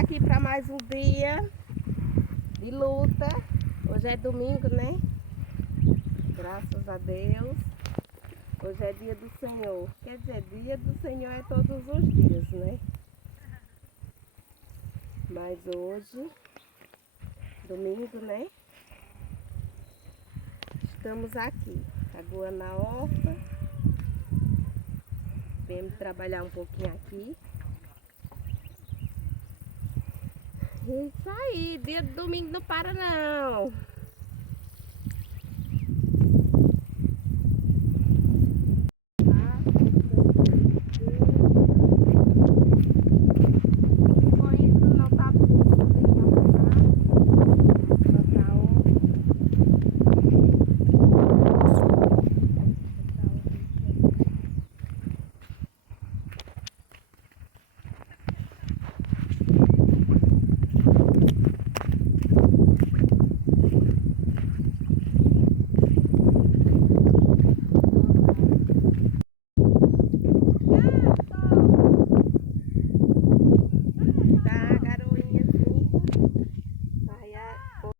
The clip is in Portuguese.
aqui para mais um dia de luta. Hoje é domingo, né? Graças a Deus. Hoje é dia do Senhor. Quer dizer, dia do Senhor é todos os dias, né? Mas hoje, domingo, né? Estamos aqui, aguando a horta. Viemos trabalhar um pouquinho aqui. Isso aí, dia de domingo não para não.